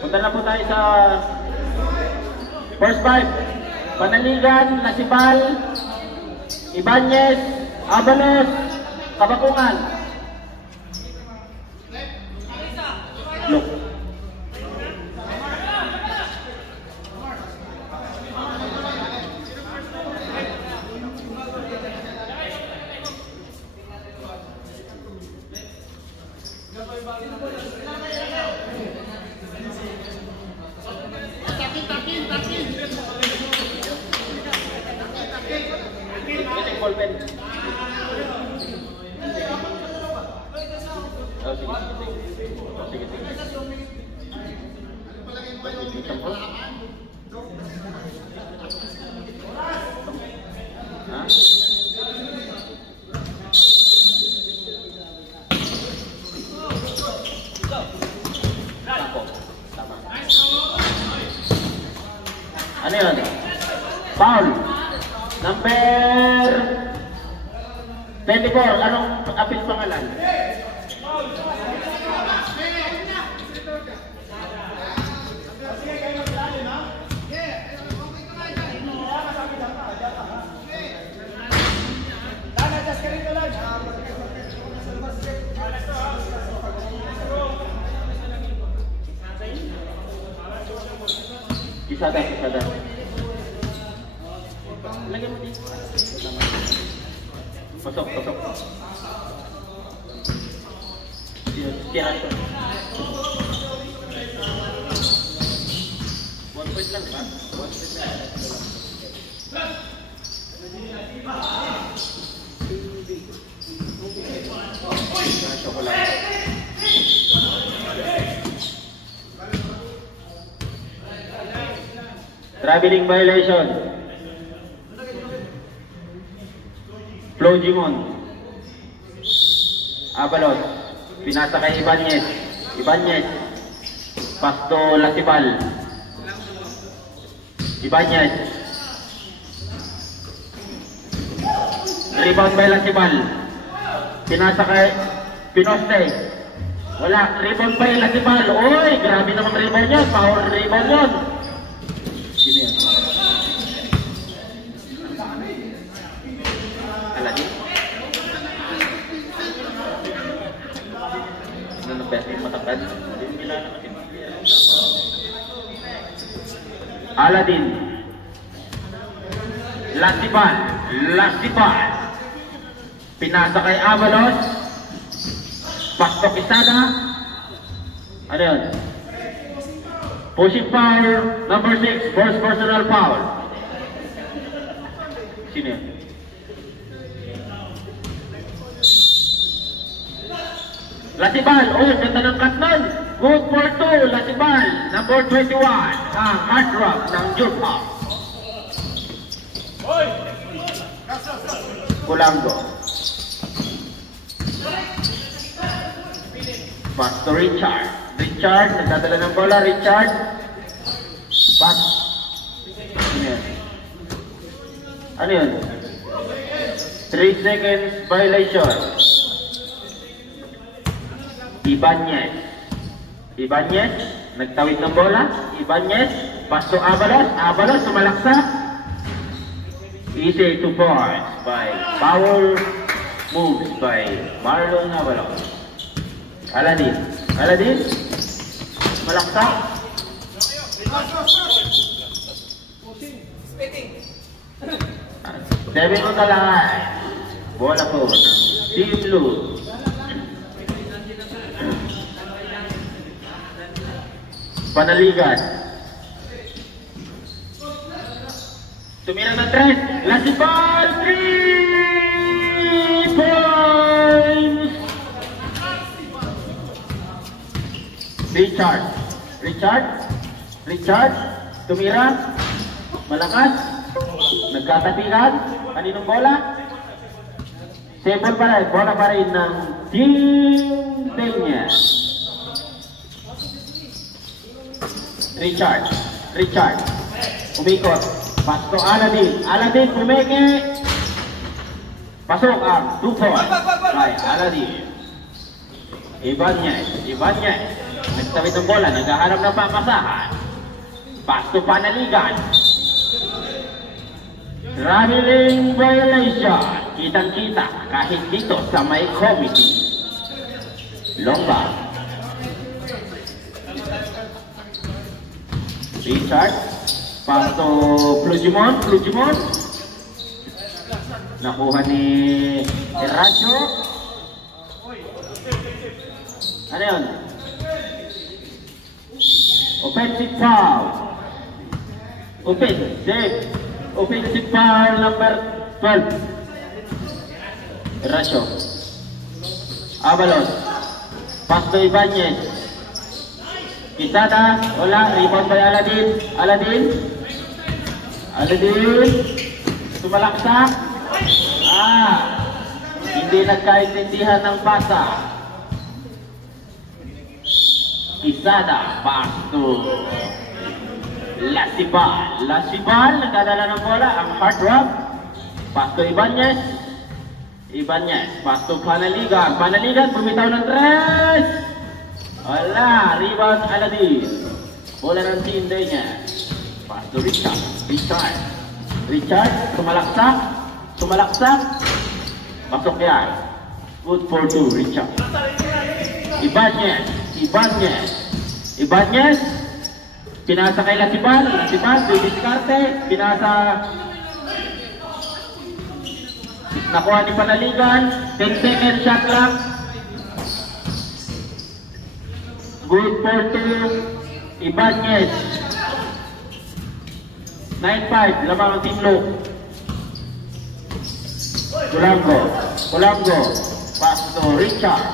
Punta na po tayo sa first five. Panaligan, Lasipal, Ibanez, Abalos, Kabakungan. Look. Ballpen. Oh, sige, sige. Ha? Tama. Ano yun? Foul. Number 24, anong apil pangalan? Isada. Lagyan mo dito. Pasok. Tira ito. 1 point lang, diba? 1 point lang. Chocolate. Traveling violation. Flo Jimon. Abalos. Pinasa kay Ibanez. Pasto Lasipal. Ibanez. Rebound by Lasipal. Pinasa kay Pinoste. Wala. Rebound by Lasipal. Oy, grabe namang rebound yun. Power rebound yun. Sino yan? Aladin? Ano na best yung matangkad? Aladin. Lasipal. Pinasa kay Avalos. Pasok Isada. Ano yun? Pushing foul, number 6, first personal foul. Sino yun? Lasipal, oh, ganda ng cut nun. Good for 2, Lasipal, number 21, ang hard rock ng Jumpa. Kulango. Pass to Richard, nagdadala ng bola, Richard. Pass. Ano yun? 3 seconds violation. Ibanez, nagtawid ng bola. Ibanez, pass to Abalos, sumalaksak. Easy 2 points by power moves by Marlon Abalos. Aladin, malaksak. Seven on the line. Bola po ng Team Blue. Panaligan. Tumira ng 3. Lasipal, 3 points. Richard, tumira, malakas, nagkatapihan, kaninong bola? Sable pa rin, bola pa rin ng Team Peña. Richard, umikot, pass to Aladin, pumeke, pasok ang 2 points, kay Aladin. Ibanez, Nagtawid ng bola, naghaharap ng papasahan. Pass to Panaligan. Traveling violation. Kitang-kita kahit dito sa may committee. Lomba. Richard. Pass to Plujimon. Nakuha ni Eracho. Ano yun? Offensive foul. Offensive foul number 12. Eracho. Avalos. Pass to Ibanez. Quezada. Wala. Rebound by Aladin. Tumalaksak. Hindi nagkaintindihan ng basa. Quezada. Pass to Lasibal. Nagdadala ng bola. Ang hard rock. Pass to Ibanez. Pass to Panaligan. Bumitaw ng tres. Wala. Rebound Aladin. Bola ng tinday niya. Pass to Richard. Sumalaksak. Pasok yan. Good for two, Richard. Ibanez. Pinasa kay Lasibal. Didiskarte. Pinasa. Nakuha ni Panaligan. 10 second shot clock. Good for two. Ibanez. 9-5. Lamang ang team low. Kulango. Pass to Richard.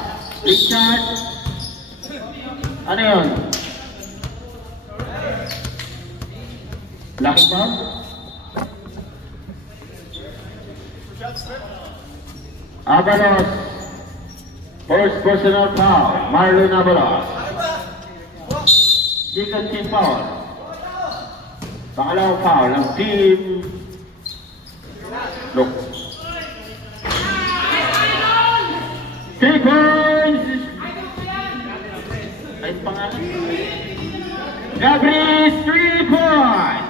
Ano yun? Lucky bomb? Avalos. First personal foul. Marlon Avalos. Second team foul. Pangalawang foul ng team Look. 3 points! Ay, pangalan. Gabris, 3 points!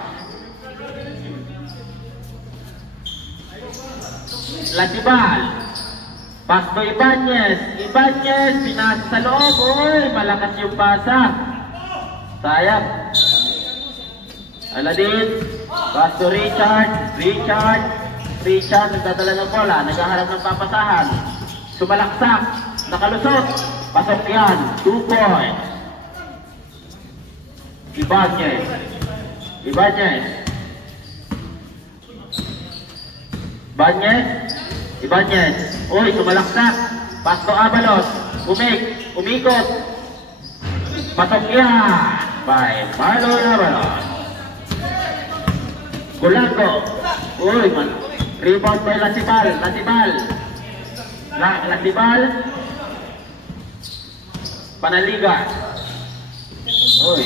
Lasibal. Pass to Ibanez. Pinasa sa loob. Uy, malakas yung pasa. Sayang. Aladin. Pass to Richard. Nagdadala ng bola. Naghaharap ng papasahan. Sumalaksak. Nakalusot. Pasok yan. 2 points. Ibanez. Uy, sumalaksak. Pass to Avalos. Umikot. Pasok yan. By Marlon Avalos. Kulango. Uy, rebound by Lasibal. Panaligan. Uy.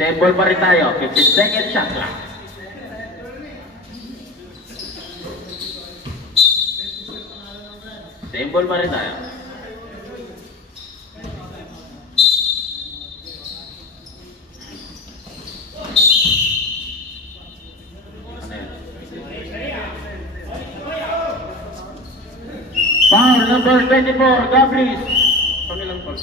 Same ball pa rin tayo. 15 second shot lang. Same ball pa rin tayo. Foul number 24, Gabris. Pangilang foul?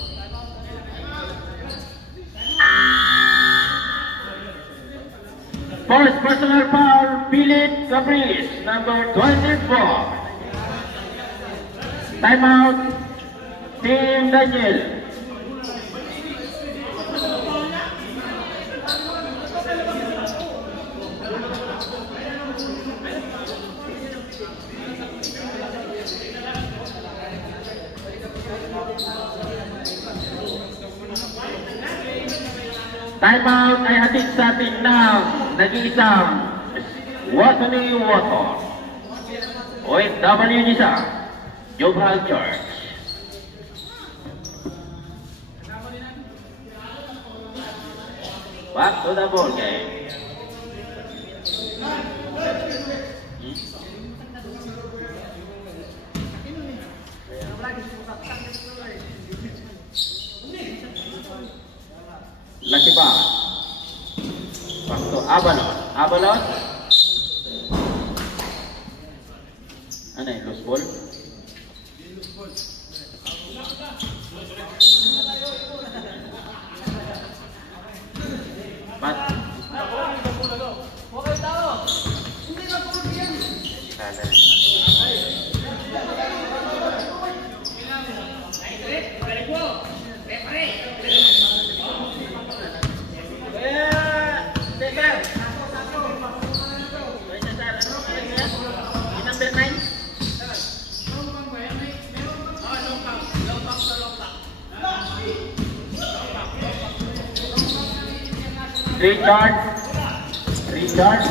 First personal foul, Philip Gabris, number 24. Timeout, Team Daniel. Timeout ay hatid sa atin ng nag-iisang Watani Water. OFW isa, Jobhal Church. Back to the ball game. Abalos. Ano yun? Loose ball? Bat? Richard.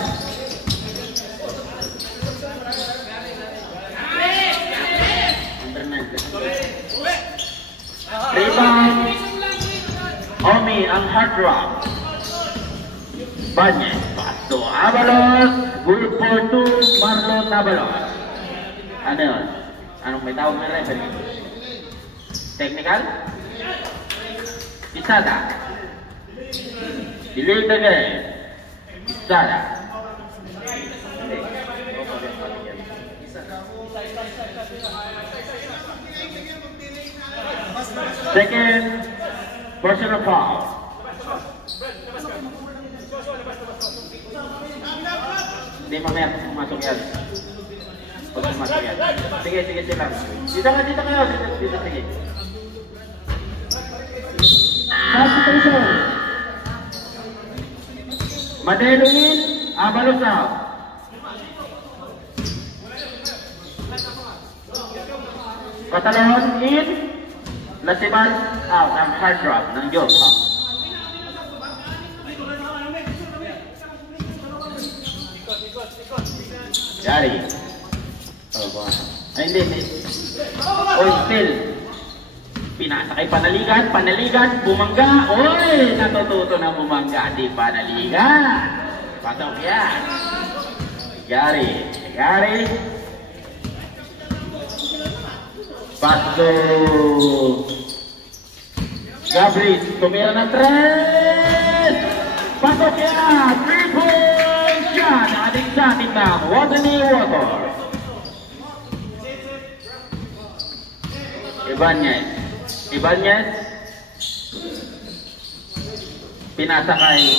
Rebound. Omi ang hard rock. Banyes. Pass to Abalos. Good for 2. Marlon Abalos. Ano yun? Anong may tawag na referee? Technical? Pisada. Delay the game. Pisada. Second personal foul. Hindi mamaya pumasok yan. Pumasok yan. Sige lang. Dito kayo. Dito, sige. Substitution. Madelo in, Abalos out. Catalon in, Lasiman out. Ang hard drop ng Diyos. Yari. Ay, hindi. Oy, still. Pinasa kay Panaligan, bumangga. Oy, natututo na bumangga. Di Panaligan. Pasok yan. Yari. Paso. Gabriel, tumira na 3. Pasok yan. 3 points yan. Ating sa ating na Water. Ibanez. Pinasa kay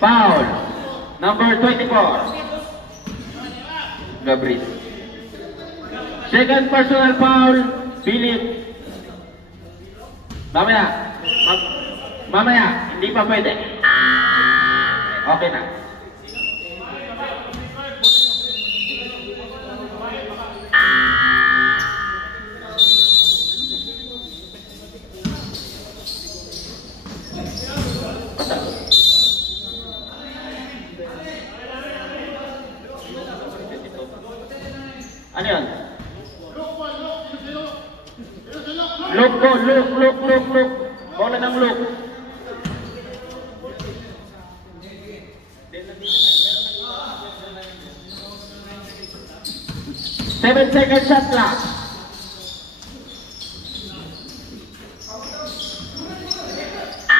foul. Number 24. Gabriel. Second personal foul. Philip. Mamaya. Hindi pa pwede. Okay na. Ano yun? Look. Bola ng look. Seven second shot clock.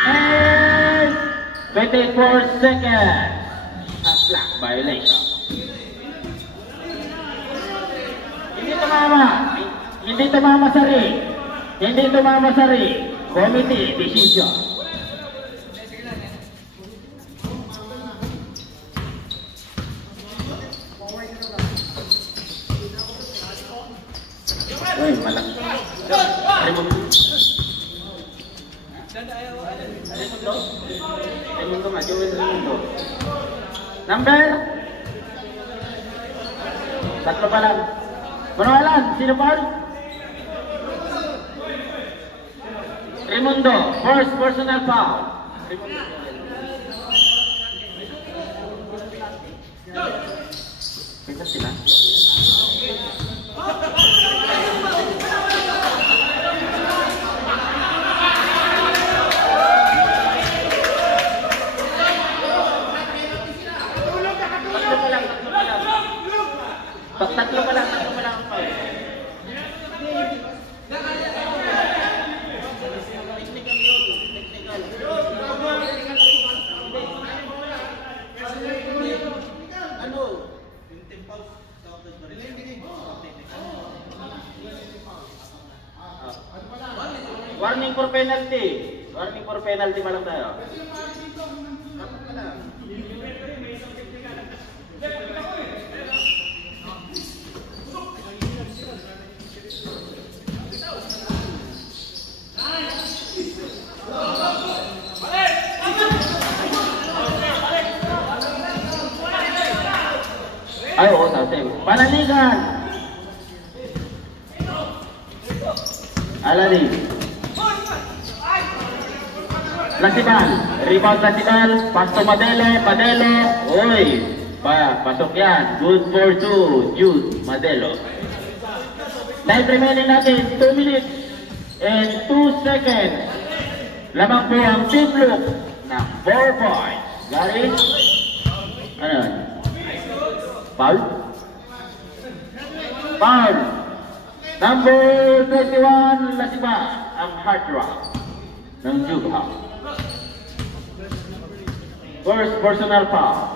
And 24 seconds. Shot clock violation. Hindi tumama sa ring. Committee decision. Uy, malaki. Raimundo. Number? Tatlo pa lang. Manawalan, sino pa? Raimundo, first personal foul. Pikat sila. Tatlo pa lang. Warning for penalty. Warning for penalty pa lang tayo. Ay, oo, sabi. Panaligan! Alani. Lasibal. Rebound Lasibal. Pass to Madelo. Madelo. Uy. Pasok yan. Good for 2. Jude Madelo. Time remaining natin. 2 minutes and 2 seconds. Lamang po ang team look ng 4 points. Gary. Ano yun? Foul? Foul! Number 21, Lasiba, ang hard rock ng Jubha. First personal foul.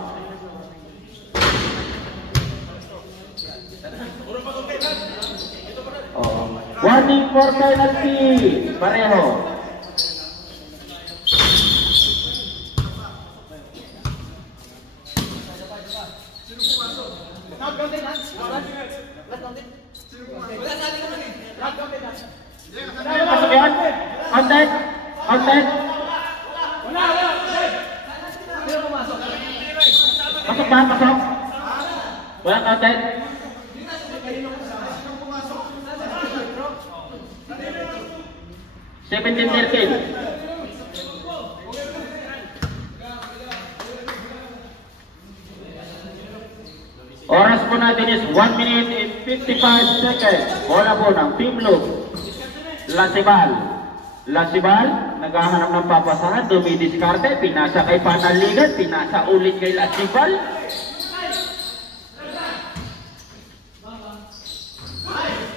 Warning for penalty. Pareho. Pasok yan? Contact? Contact? Pasok ba? Pasok? Walang contact? Seventeen 13. Oras po natin is 1 minute and 55 seconds. Bola po ng Team Loop. Lasibal. Lasibal, naghahanap ng papasahan, dumidiskarte, pinasa kay Panaligan, pinasa ulit kay Lasibal.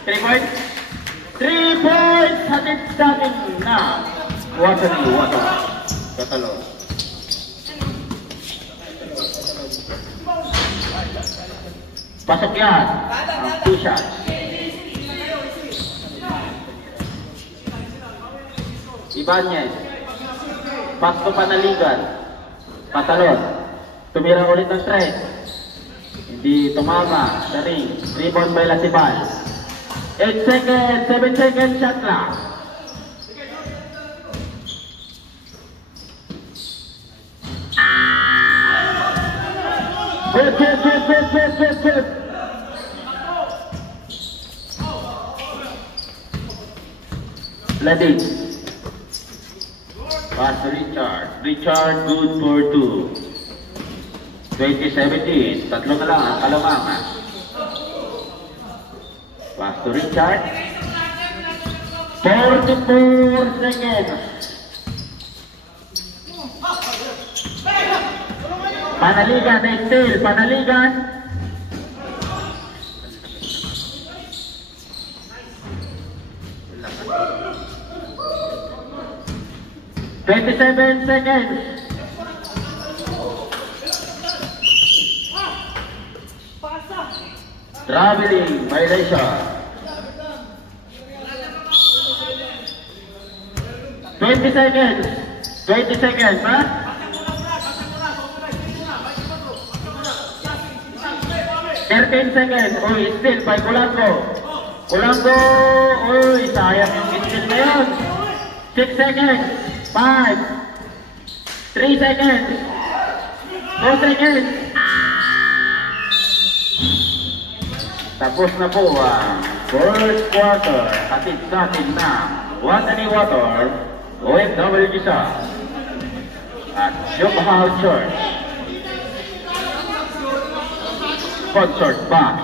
Three points. 3 points! Hatid sa atin na. Water. Katalo. Pasok yan. Ang 2 shots. Ibanez. Pass to Panaligan. Patalon. Tumira ulit ng 3. Hindi tumama sa ring. Rebound by Lasibal. 8 seconds. 7 seconds shot lang. Good. Lading. Pass to Richard. Richard, good for 2. 20-17. Tatlo na lang ang kalamangan. Pass to Richard. 44 seconds. Panaligan na still. Panaligan. $27 seconds. Traveling violation. 20 seconds. 20 seconds, ha? $13 seconds. Uy, still by Kulango. Kulango. Uy, sayang yung still na yun. 6 seconds. 5. 3 seconds. 2 seconds. Tapos na po ang first quarter. Hatid sa atin na Watani Water, OFW sa at Jubha Church. Sponsored by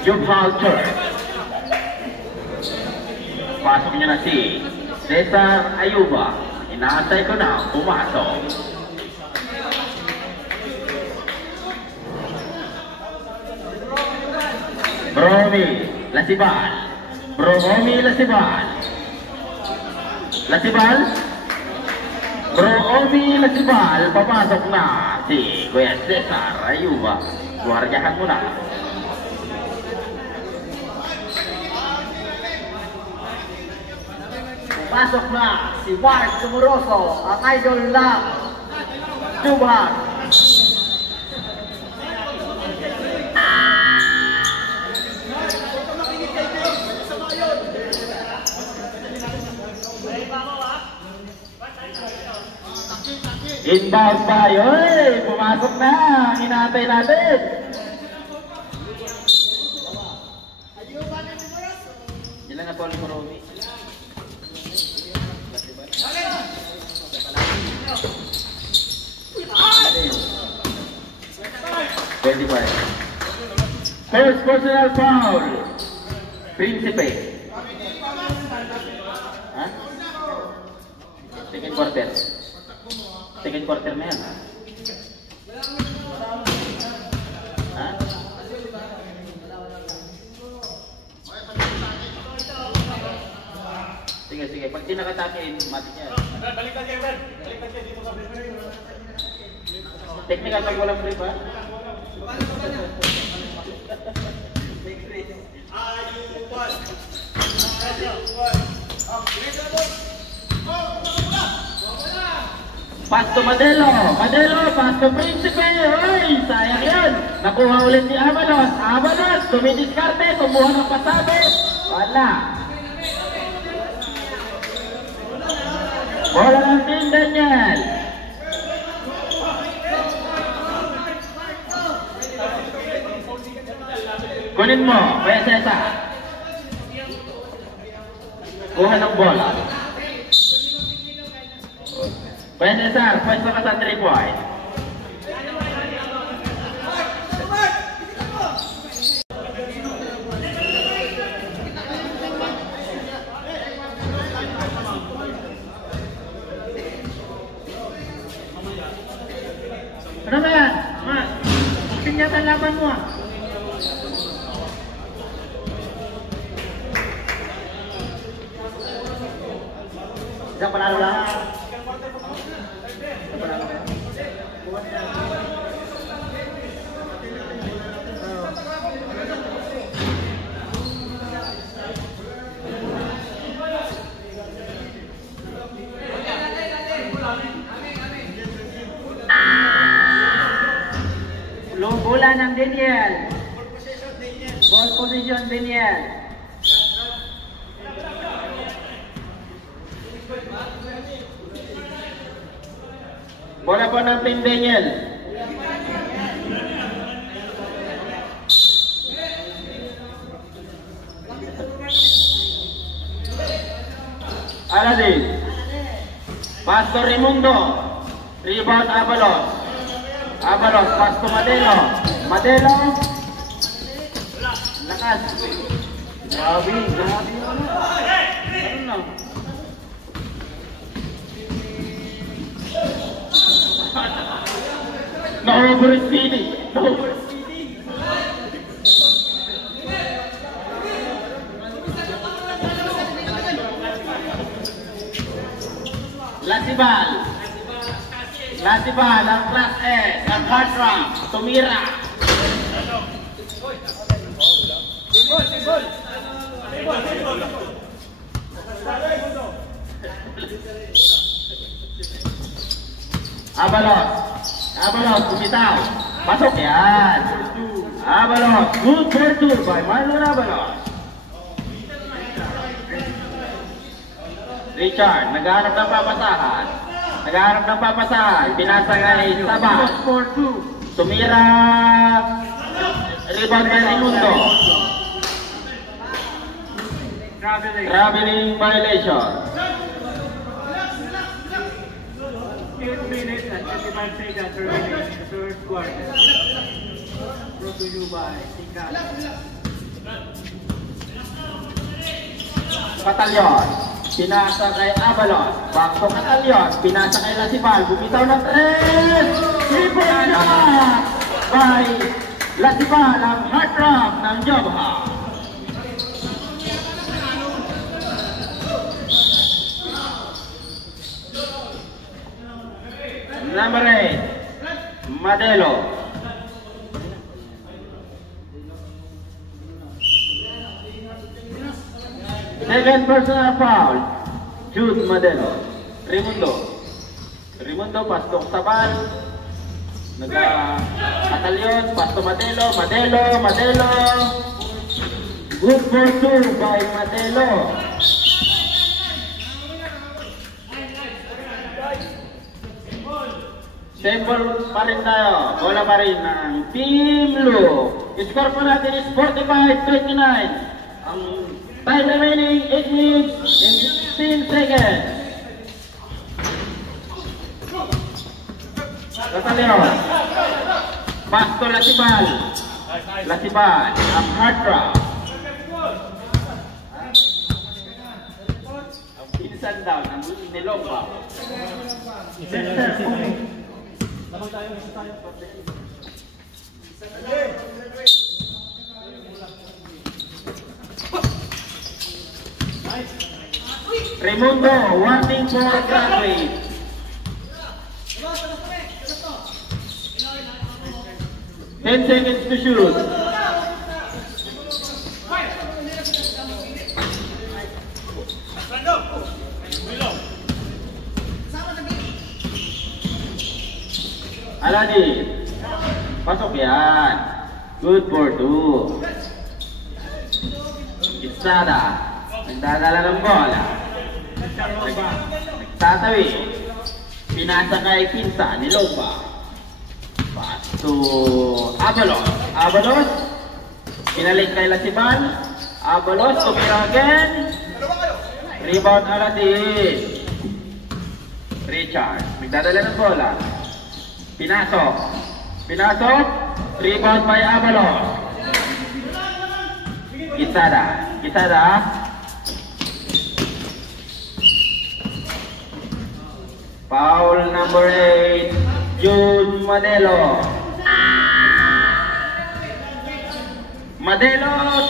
Jubha Church. Pasok niya na si Cesar Ayuba. Inaantay ko na pumasok. Bromi Lasibal. Bromi Lasibal. Lasibal. Bromi Lasibal. Papasok na si Kuya Cesar Ayuba. Guardiahan mo na. pasok na si Mark Sumoroso, ang idol ng Jubha. Inbound tayo. Hey, pumasok na. Hinatay natin. Ilan na Paul Moromi? 25. First personal foul. Principe. Ha? Second quarter. Second quarter na yan, ha? Ha? Sige, sige. Pag di nakatakin, matik yan. Baliktad kayo, Ben. Baliktad kayo dito sa brief. Technical pag walang brief, ha? Pass to Madelo. Madelo, pass to Principe. Uy, sayang yan. Nakuha ulit ni Avalos. Avalos, tumidiskarte, kumuha ng pasabi. Wala. Bola ng Team Daniel. Kunin mo, Kuya Cesar. Kuha ng bola. Kuya Cesar, pwesto ka sa 3 point. Ano ba yan? Pinyatan laban mo ah. Isang panalo lang. Bola ng Daniel. Ball position Daniel. Bola po ng Team Daniel. Aladin. Pastor Raimundo. Rebound Avalos. Avalos, pass to Madelo. Madelo. Lakas. Grabe, grabe. Ano na? Na-overspeeding. Na-overspeeding. Lasibal. Lasibal, ang class S, ang hard rock, tumira. Avalos. Avalos, bumitaw. Pasok yan. Avalos, good for 2 by Marlon Avalos. Richard, naghahanap ng papasahan. Naghahanap ng papasahan. Pinasa kay Sabas. Tumira. Rebound by Raimundo. Traveling violation. 8 minutes and 25 seconds remaining in the third quarter. Brought to you by Tika. Batalyon. Pinasa kay Avalos. Back to Batalyon. Pinasa kay Lasibal. Bumitaw ng 3. Rebound na by Lasibal, ang hard rock ng Jobha. Number 8, Madelo. Second personal foul. Jude Madelo. Raimundo, pasok Sabal. Nagka-Batalyon, pasok Madelo. Good for 2 by Madelo. Simple pa rin tayo. Bola pa rin ng Team Blue. Score po natin is 45-29. Ang time remaining 8 minutes and 16 seconds. Batalyon. Pasto Lasibal. Ang hard drop. Ang pinsan daw ng Nilongba. Raimundo, warning for graduate. Ten seconds to shoot. Aladin, pasok yan. Good for 2. Isada, nagdadala ng bola. Nagtatawi. Pinasa kay Pinsa, Nilongba. Pass to Abalos. Pinalik kay Lasibal. Abalos, tumira again. Rebound Aladin. Richard, nagdadala ng bola. Pinasok. Rebound by Abalos. Quisada. Foul number 8, Jude Madelo.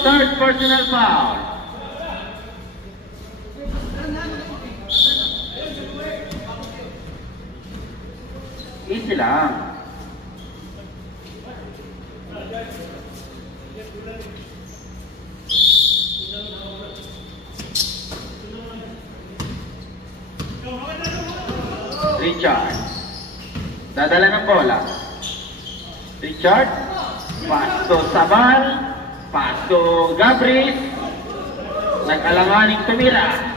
Third personal foul. Easy lang. Richard. Dadala ng bola. Richard. Pasto Sabal. Pasto Gabris. Nag-alanganing tumira.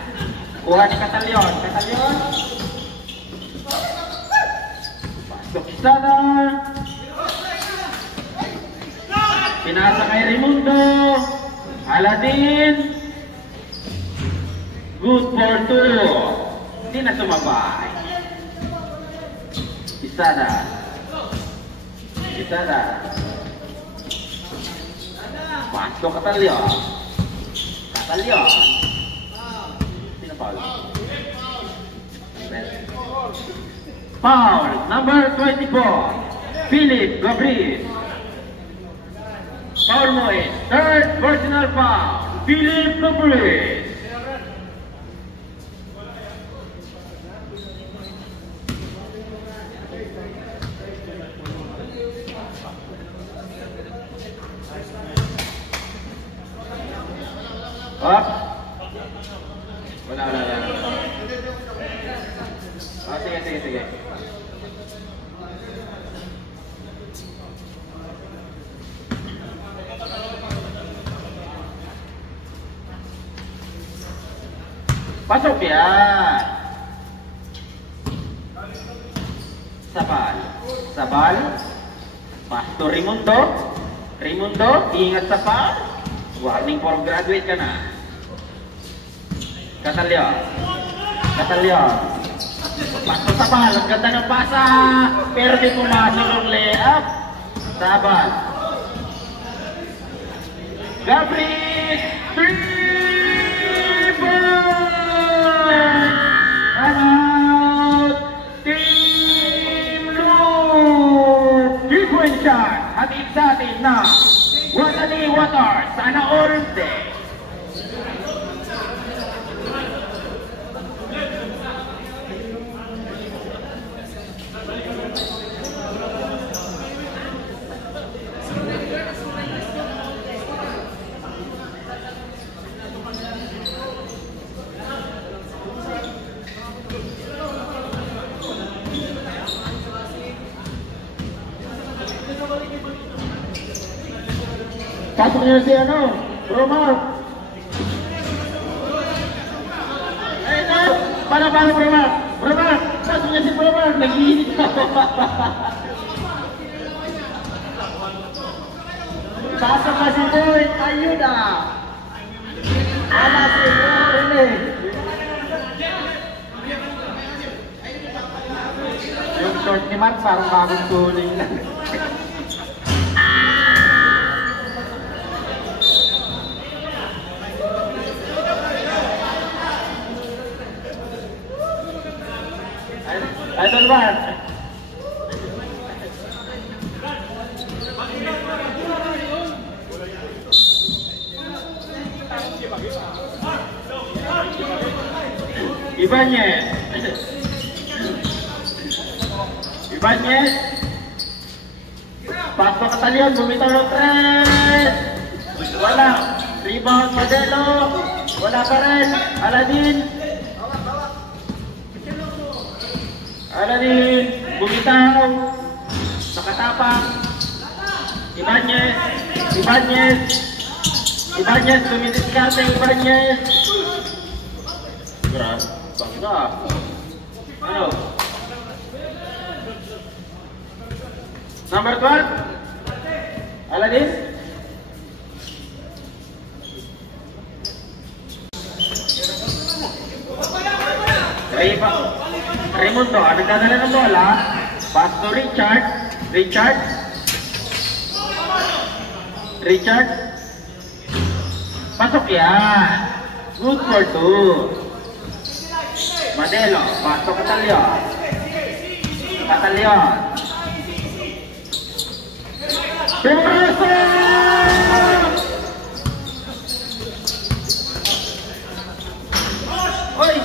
Kuha ni Katalyon. Pasto Quisada. Pinasa kay Raimundo. Aladin. Good for 2. Hindi na sumabay. Quisada. Pasto Katalyon. Sino foul? Foul number 24, Philip Gabris. Foul mo is third personal foul, Philip Gabris. Up. Wala. Sige. Pasok yan. Sabal. Pasto Raimundo, ingat sa foul. Warning for graduate ka na. Katalyon. Pasto Sabal, ang ganda ng pasa. Pero di pumasok ang layup. Sabal. Gabris. 3 points. Out. Team Blue. 3-point shot. Hatid sa atin na Watani Water. Sana orange day. Pasok niya si ano, Romar. Ayun na, para Romar. Romar, pasok niya si Romar. Nag-iinit na. Pasok na si Boy, ayuda. Ala si Boy. Yung short ni Mark parang bagong tuloy na. Idol Mark. Ibanez. Pasok ka talion, bumitaw ng tres. Wala. Rebound Modelo. Wala pa rin. Aladin. Bumitaw. Nakatapak. Ibanez. Tumidiskarte Ibanez. Grabe. Bangga. Ano? Number 12. Aladin. Raimundo, nagdadala ng bola. Pass to Richard. Pasok yan. Good for 2. Modelo, pasok Catalion. Pumasa! Oy!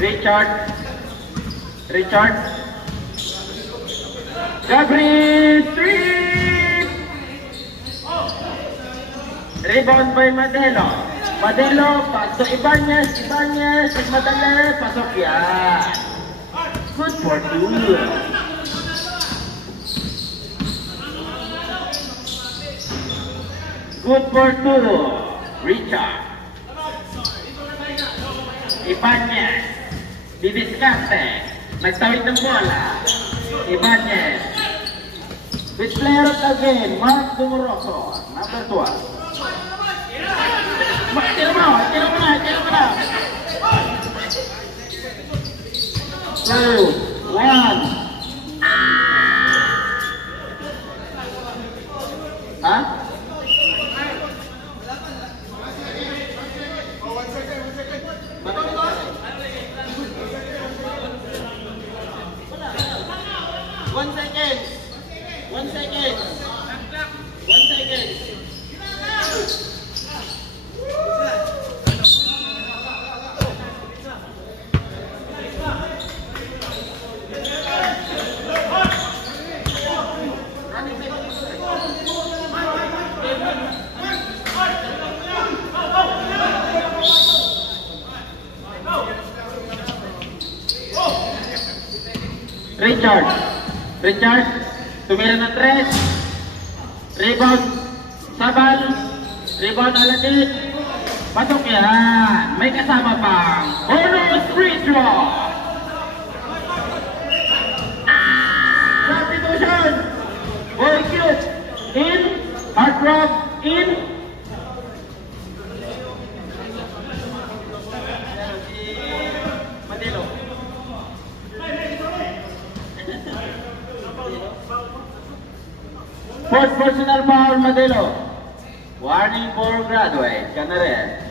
Richard. Gabriel Street! Rebound by Modelo, pass to Ibanez, nagmadali, pasok yan. Good for 2. Richard. Ibanez. Didiskarte. Nagtawid ng bola. Ibanez. With player of the game, Mark Dumoroso, number 12. Tira mo na. 2, 1. Ha? One second. Richard, tumira ng 3. Rebound, Sabal. Rebound Aladin. Pasok yan. May kasama pang bonus free throw. Substitution. Boy cute. In. Hard rock. In. Modelo. Fourth personal foul, Modelo. Warning for graduate. Ka na rin.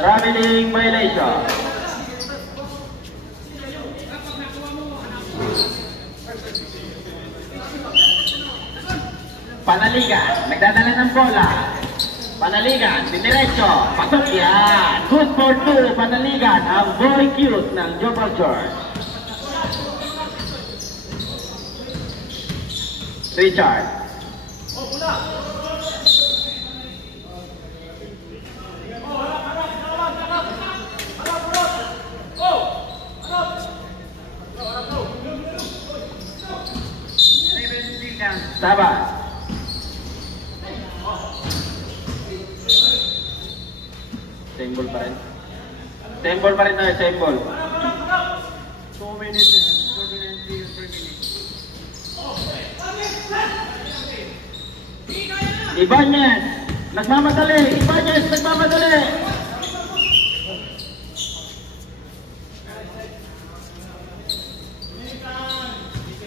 Traveling violation. Panaligan, nagdadala ng bola. Panaligan, diniretso, pasok yan. Good for 2, Panaligan, ang boy cute ng Jopal George. Richard. Sabas. Same ball pa rin. Same ball pa rin tayo, same ball. 2 minutes and 49 seconds per minute. Ibanez. Nagmamadali. Ibanez, nagmamadali.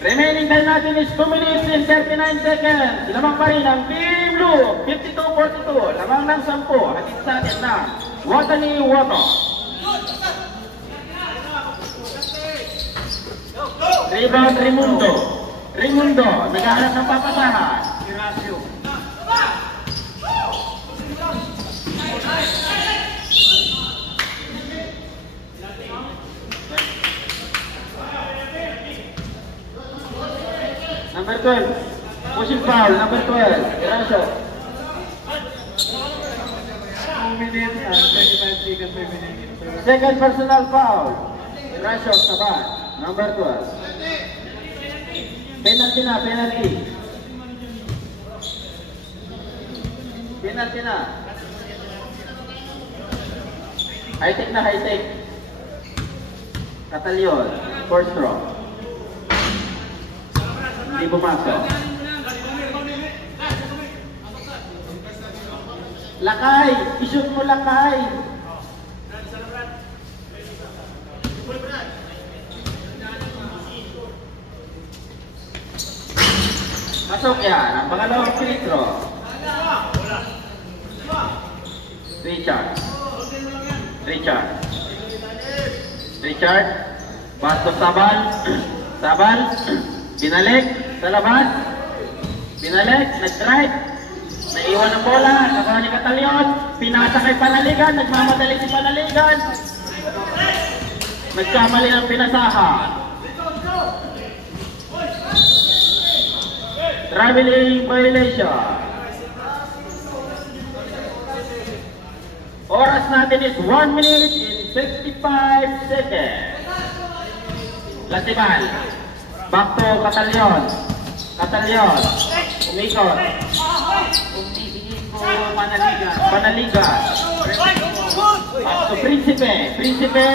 Remaining time natin is 2 minutes and 39 seconds. Lamang pa rin ang Team Blue. 52-42. Lamang ng 10. Hatid sa atin na Watani Wato. Rebound Raimundo. Raimundo. Naghahanap ng papasahan. Horacio. Number 12. Pushing foul. Number 12. Graso. 2 minutes and 25 seconds per minute. Second personal foul. Graso, Sabat. Number 12. Penalty na, penalty. Penalty na. High-tech na, high-tech. Katalyon. First throw. Hindi bumasok. Lakay! Ishoot mo, Lakay! Pasok yan. Ang pangalawang free throw. Richard. Richard. Richard. Basto Sabal. Sabal. Binalik. Sa labas. Binalik. Nag-drive. Naiwan ang bola. Nakuha ni Katalyon. Pinasa kay Panaligan. Nagmamadali si Panaligan. Nagkamali ng pinasahan. Traveling violation. Oras natin is 1 minute and 55 seconds. Lasiban. Back to Katalyon. Katalyon. Umikot. Panaligan. Panaligan. Back to Principe. Principe.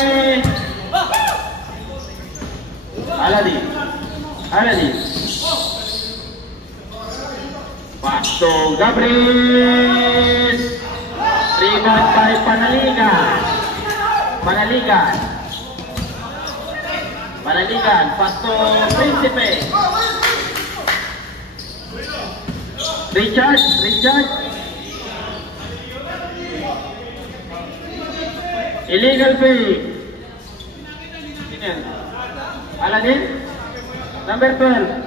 Aladin. Aladin. Back to Gabriel. Rebound by Panaligan. Panaligan. Panaligan. Pass to Principe. Richard. Richard. Illegal play. Aladin. Number 12.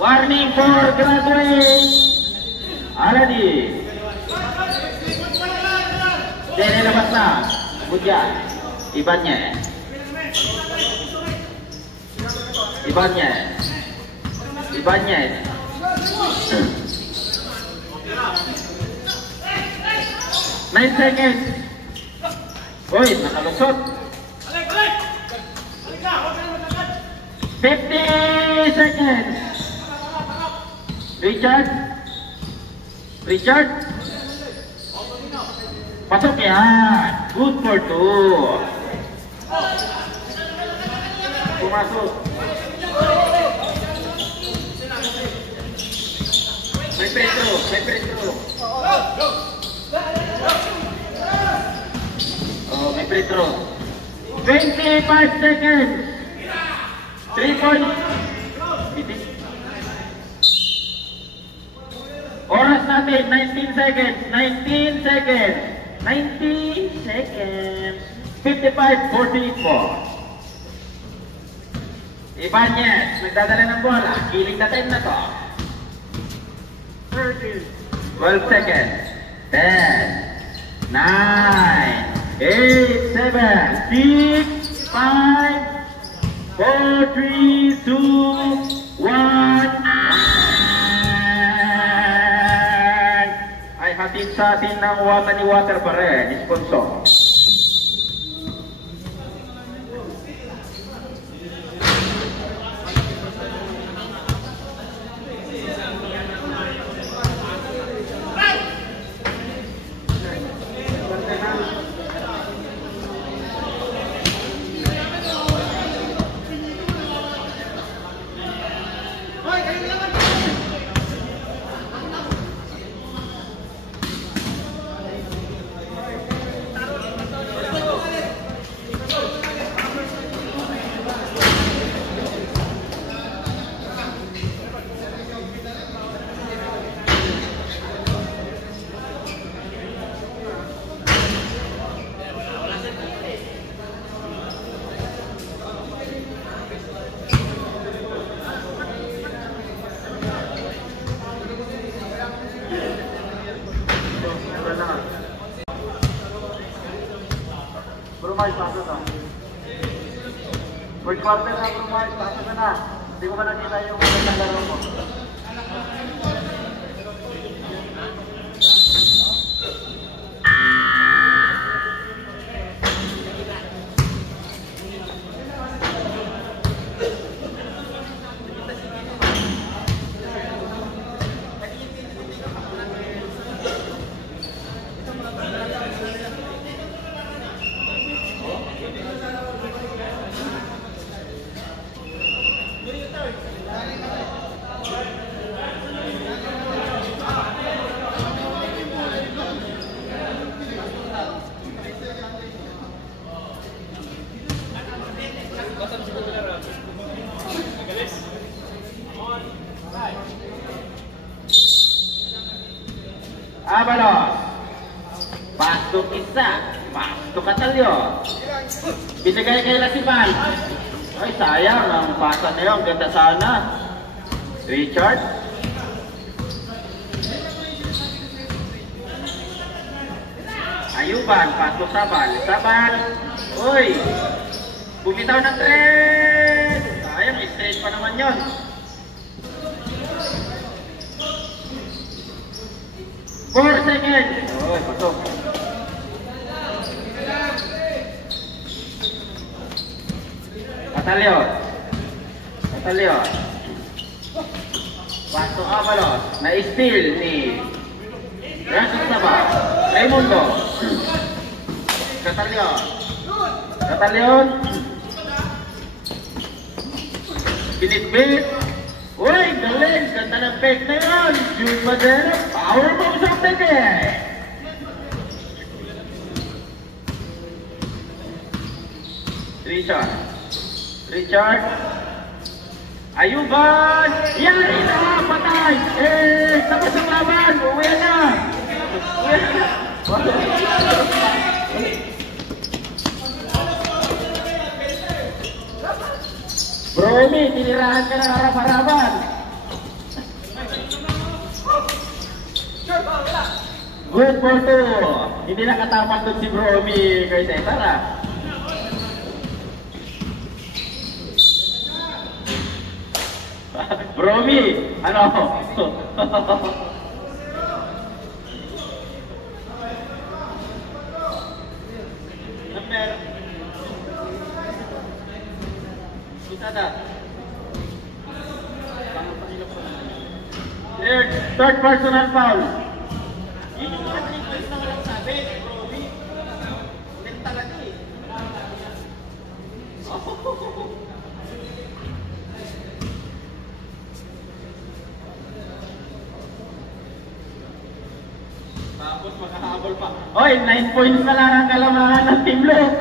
Warning for graduate. Aladin. Jadi dapat na. Hujan. Ibanez. Ibanez. Ibanez. Nine seconds. Uy, nakalusot. 50 seconds. Richard. Richard. Pasok yan. Good for 2. Pumasok. May Pedro. May Pedro. Oh, may Pedro. 25 seconds. 3 points. Oras natin, 19 seconds. 19 seconds. 19 seconds. 55-44. Ibanez, nagdadala ng bola. Killing na time na to. 13. 12 seconds. 10, 9, 8, 7, 6, 5, 4, 3, 2, 1. Ay hatid sa atin ng Wata ni Water pa rin, sponsor. Brumay, pasok na. First quarter na, Brumay, pasok na na. Hindi ko ba nakita yung magandang laro mo? Avalos. Pasok isa. Pasok Katalyon. Binigay kay Lasiman. Ay, sayang. Ang pasa na yun. Ganda sana. Richard. Ayuban. Pasok Sabal. Sabal. Uy. Bumitaw ng tren. Sayang. Straight pa naman yun. Four seconds. Oh, pasok. Katalyon. Katalyon. Pasok Avalos. Na-steal ni Rasul Sabah. Raimundo. Katalyon. Katalyon. Binitbit. Uy, galing! Ganda ng fake na yun! Jude Madero, power moves of the day! Richard. Richard. Ayuban! Yari na! Patay! Eh! Tapos ang laban! Uwi na! Uwi na! Bromi, tinirahan ka ng harap-harapan. Good for two. Hindi nakatapat doon si Bromi kay Cesar ah. Bromi, ano? Number. Third personal foul. Yun yung mga 3 points na walang sabi. Bromi. Ulit talaga eh. Tapos maghahabol pa. Oy, 9 points na lang ang kalamangan ng Team Luke.